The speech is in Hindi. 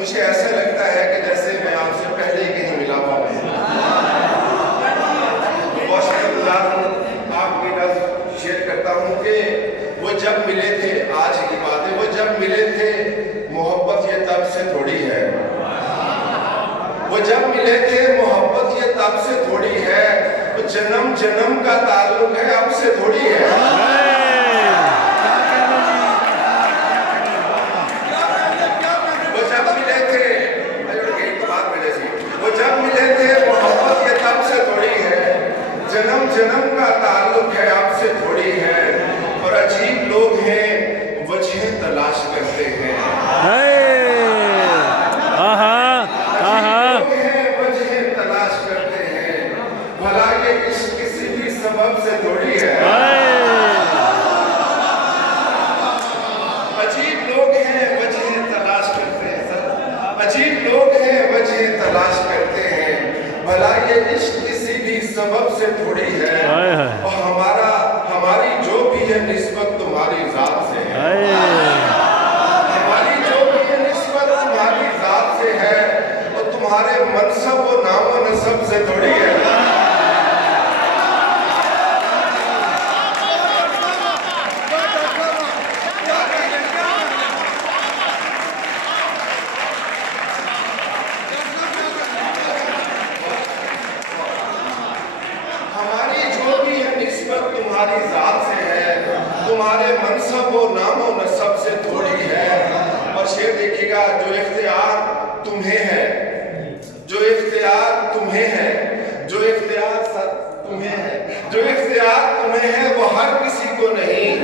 मुझे ऐसा लगता है कि जैसे मैं आपसे पहले ही कहीं मिला हुआ हूँ। बहुत शुक्रगुजार हूँ, आपकी बात शेयर करता हूँ कि वो जब मिले थे, आज की बात है, वो जब मिले थे, मोहब्बत ये तब से थोड़ी है। वो जब मिले थे, मोहब्बत ये तब से थोड़ी है, वो जन्म जन्म का ताल्लुक है, अब से थोड़ी है। जन्म जन्म का ताल्लुक है, आपसे थोड़ी है। और अजीब लोग हैं, वजह तलाश करते हैं। वजह तलाश करते हैं, भला ये किसी भी सबब से थोड़ी है। अजीब लोग हैं, वजह तलाश करते हैं। अजीब लोग हैं, वजह तलाश करते हैं, भला ये इश्क सबब से थोड़ी है। और हमारी जो भी है निस्बत तुम्हारी जात से है। हमारी जो भी है निस्बत तुम्हारी जात से है, और तुम्हारे मनसब और नामो नसब से थोड़ी है। तुम्हारी जात से है, तुम्हारे मनसब और नामो नसब से थोड़ी है। और शेर देखिएगा, जो इख्तियार तुम्हें है, जो इख्तियार तुम्हें है, जो इख्तियार तुम्हें है, जो इख्तियार तुम्हें है, वो हर किसी को नहीं।